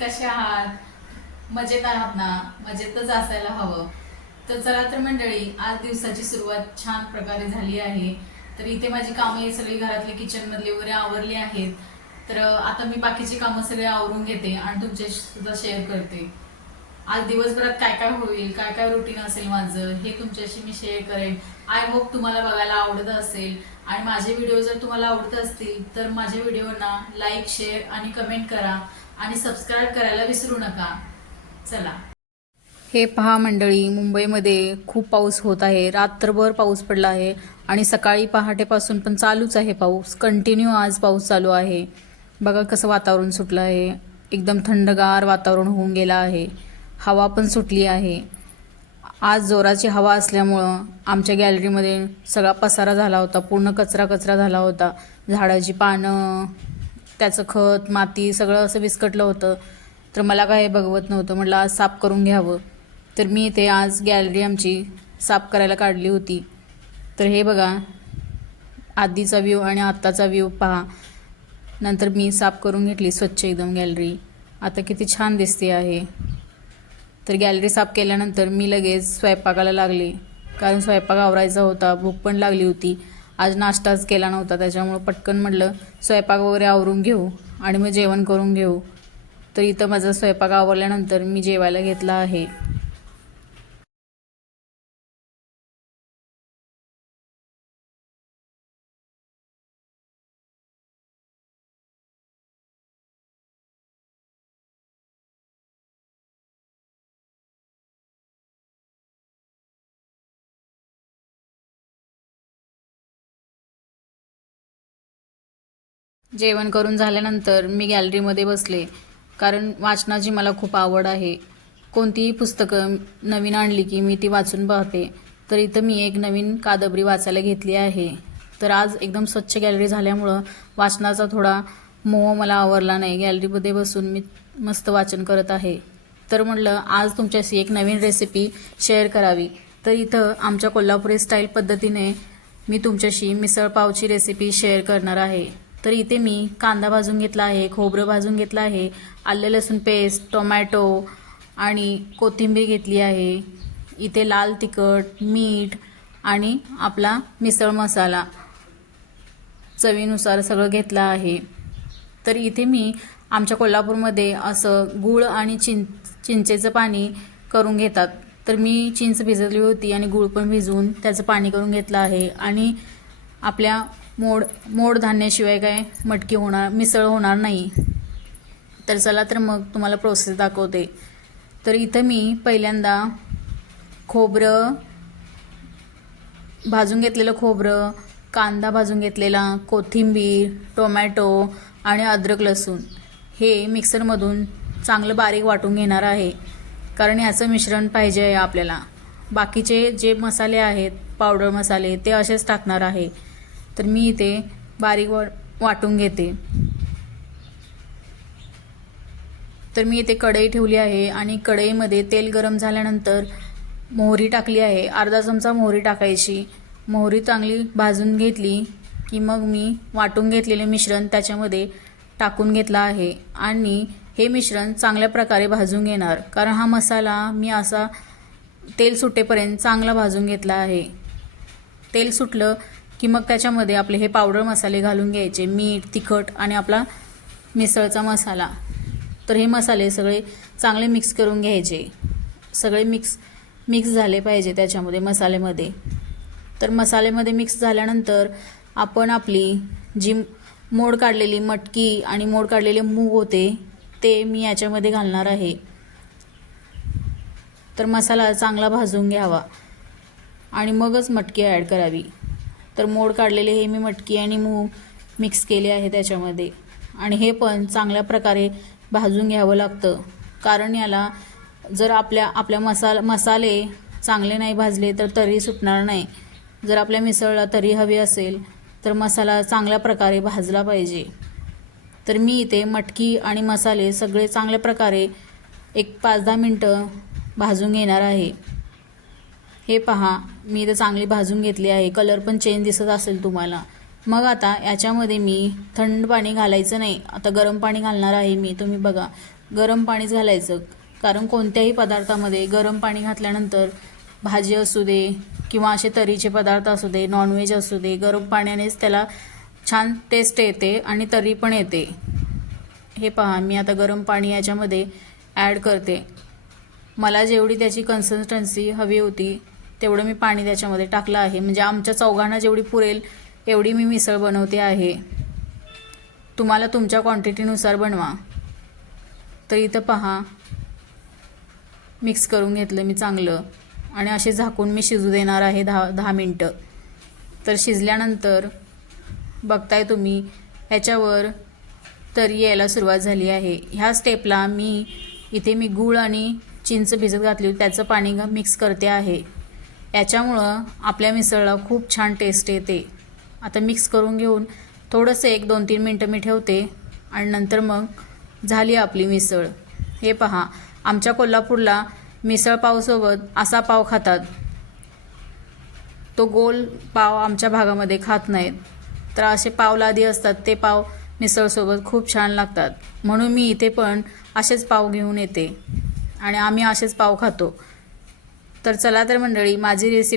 कसे आहात? मजेत आहात ना? मजेतच असायला हवं. तर चला तर मंडळी, आज दिवसाची सुरुवात छान प्रकारे झाली आहे. तर इथे माझी कामे सगळी घरातली किचन मधली वगैरे आवरली आहेत. तर आता मी बाकीची कामं सगळे आवरून घेते आणि तुमच्याशी सुद्धा शेअर करते. आज दिवसभरात काय काय होईल, काय काय रुटीन असेल माझं, हे तुमच्याशी मी शेअर करेन. आय होप तुम्हाला बघायला आवडत असेल आणि माझे व्हिडिओ जर तुम्हाला आवडत असतील तर माझ्या व्हिडिओना लाईक, शेअर आणि कमेंट करा आणि सबस्क्राईब करायला विसरू नका. चला. हे पहा मंडळी, मुंबईमध्ये खूप पाऊस होत आहे. रात्रभर पाऊस पडला आहे आणि सकाळी पहाटेपासून पण चालूच आहे पाऊस. कंटिन्यू आज पाऊस चालू आहे. बघा कसं वातावरण सुटलं आहे. एकदम थंडगार वातावरण होऊन गेलं आहे. हवा पण सुटली आहे. आज जोराची हवा असल्यामुळं आमच्या गॅलरीमध्ये सगळा पसारा झाला होता. पूर्ण कचरा कचरा झाला होता. झाडाची पानं, त्याचं खत, माती सगळं असं विस्कटलं होतं. तर मला काय हे बघवत नव्हतं. म्हटलं आज साफ करून घ्यावं. तर मी ते आज गॅलरी आमची साफ करायला काढली होती. तर हे बघा, आधीचा व्ह्यू आणि आत्ताचा व्ह्यू पहा. नंतर मी साफ करून घेतली स्वच्छ एकदम गॅलरी. आता किती छान दिसते आहे. तर गॅलरी साफ केल्यानंतर मी लगेच स्वयंपाकाला लागले, कारण स्वयंपाक आवरायचा होता. भूक पण लागली होती. आज नाश्ताच केला नव्हता, त्याच्यामुळं पटकन म्हटलं स्वयंपाक वगैरे आवरून घेऊ आणि मग जेवण करून घेऊ. तर इथं माझा स्वयंपाक आवरल्यानंतर मी जेवायला घेतला आहे. जेवण करून झाल्यानंतर मी गॅलरीमध्ये बसले, कारण वाचनाची मला खूप आवड आहे. कोणतीही पुस्तकं नवीन आणली की मी ती वाचून पाहते. तर इथं मी एक नवीन कादंबरी वाचायला घेतली आहे. तर आज एकदम स्वच्छ गॅलरी झाल्यामुळं वाचनाचा थोडा मोह मला आवरला नाही. गॅलरीमध्ये बसून मी मस्त वाचन करत आहे. तर म्हटलं आज तुमच्याशी एक नवीन रेसिपी शेअर करावी. तर इथं आमच्या कोल्हापुरी स्टाईल पद्धतीने मी तुमच्याशी मिसळपावची रेसिपी शेअर करणार आहे. तर इथे मी कांदा भाजून घेतला आहे, खोबरं भाजून घेतलं आहे, आलं लसूण पेस्ट, टोमॅटो आणि कोथिंबीर घेतली आहे. इथे लाल तिखट, मीठ आणि आपला मिसळ मसाला चवीनुसार सगळं घेतलं आहे. तर इथे मी आमच्या कोल्हापूरमध्ये असं गूळ आणि चिंचेचं पाणी करून घेतात. तर मी चिंच भिजवली होती आणि गूळ पण भिजवून त्याचं पाणी करून घेतलं आहे. आणि आपल्या मोड धान्याशिवाय काय मटकी होणार, मिसळ होणार नाही. तर चला तर मग तुम्हाला प्रोसेस दाखवते. तर इथं मी पहिल्यांदा खोबरं भाजून घेतलेलं खोबरं, कांदा भाजून घेतलेला, कोथिंबीर, टोमॅटो आणि अद्रक लसूण हे मिक्सरमधून चांगलं बारीक वाटून घेणार आहे, कारण ह्याचं मिश्रण पाहिजे आहे आपल्याला. बाकीचे जे मसाले आहेत, पावडर मसाले, ते असेच टाकणार आहे. तर मी इथे बारीक वाटून घेते. तर मी इथे कढई ठेवली आहे आणि कढईमध्ये तेल गरम झाल्यानंतर मोहरी टाकली आहे. अर्धा चमचा मोहरी टाकायची. मोहरी चांगली भाजून घेतली की मग मी वाटून घेतलेले मिश्रण त्याच्यामध्ये टाकून घेतला आहे आणि हे मिश्रण चांगल्या प्रकारे भाजून घेणार, कारण हा मसाला मी असा तेल सुटेपर्यंत चांगला भाजून घेतला आहे. तेल सुटलं की मग त्याच्यामध्ये आपले हे पावडर मसाले घालून घ्यायचे, मीठ, तिखट आणि आपला मिसळचा मसाला. तर हे मसाले सगळे चांगले मिक्स करून घ्यायचे. सगळे मिक्स झाले पाहिजे त्याच्यामध्ये मसाल्यामध्ये. तर मसाल्यामध्ये मिक्स झाल्यानंतर आपण आपली जी मोड काढलेली मटकी आणि मोड काढलेले मूग होते ते मी याच्यामध्ये घालणार आहे. तर मसाला चांगला भाजून घ्यावा आणि मगच मटकी ॲड करावी. तर मोड काढलेले हे मी मटकी आणि मूग मिक्स केले आहे त्याच्यामध्ये आणि हे पण चांगल्या प्रकारे भाजून घ्यावं लागतं, कारण याला जर आपल्या मसाले चांगले नाही भाजले तर तरी सुटणार नाही. जर आपल्या मिसळला तरी हवी असेल तर मसाला चांगल्या प्रकारे भाजला पाहिजे. तर मी इथे मटकी आणि मसाले सगळे चांगल्या प्रकारे एक 5-10 मिनटं भाजून घेणार आहे. हे पहा, मी इथं चांगली भाजून घेतली आहे. कलर पण चेंज दिसत असेल तुम्हाला. मग आता याच्यामध्ये मी थंड पाणी घालायचं नाही, आता गरम पाणी घालणार आहे मी. तुम्ही बघा, गरम पाणीच घालायचं, कारण कोणत्याही पदार्थामध्ये गरम पाणी घातल्यानंतर भाजी असू दे किंवा असे तरीचे पदार्थ असू दे, नॉनव्हेज असू दे, गरम पाण्यानेच त्याला छान टेस्ट येते आणि तरी पण येते. हे पहा, मी आता गरम पाणी याच्यामध्ये ॲड करते. मला जेवढी त्याची कन्सिस्टन्सी हवी होती तेवढं मी पाणी त्याच्यामध्ये टाकलं आहे. म्हणजे आमच्या चौघांना जेवढी पुरेल एवढी मी मिसळ बनवते आहे. तुम्हाला तुमच्या क्वांटिटीनुसार बनवा. तर इथं पहा, मिक्स करून घेतलं मी चांगलं आणि असे झाकून मी शिजू देणार आहे 10 मिनटं. तर शिजल्यानंतर बघताय तुम्ही ह्याच्यावर तरी यायला सुरुवात झाली आहे. ह्या स्टेपला इथे मी गूळ आणि चिंच भिजत घातली होती, त्याचं पाणी मिक्स करते आहे. याच्यामुळं आपल्या मिसळला खूप छान टेस्ट येते. आता मिक्स करून घेऊन थोडंसं 1-2-3 मिनटं मी ठेवते आणि नंतर मग झाली आपली मिसळ. हे पहा, आमच्या कोल्हापूरला मिसळ पावसोबत असा पाव खातात. तो गोल पाव आमच्या भागामध्ये खात नाहीत. तर असे पाव लादी असतात, ते पाव मिसळसोबत खूप छान लागतात. म्हणून मी इथे पण असेच पाव घेऊन येते आणि आम्ही असेच पाव खातो. तर चला तर मंडळी, माझी रेसिपी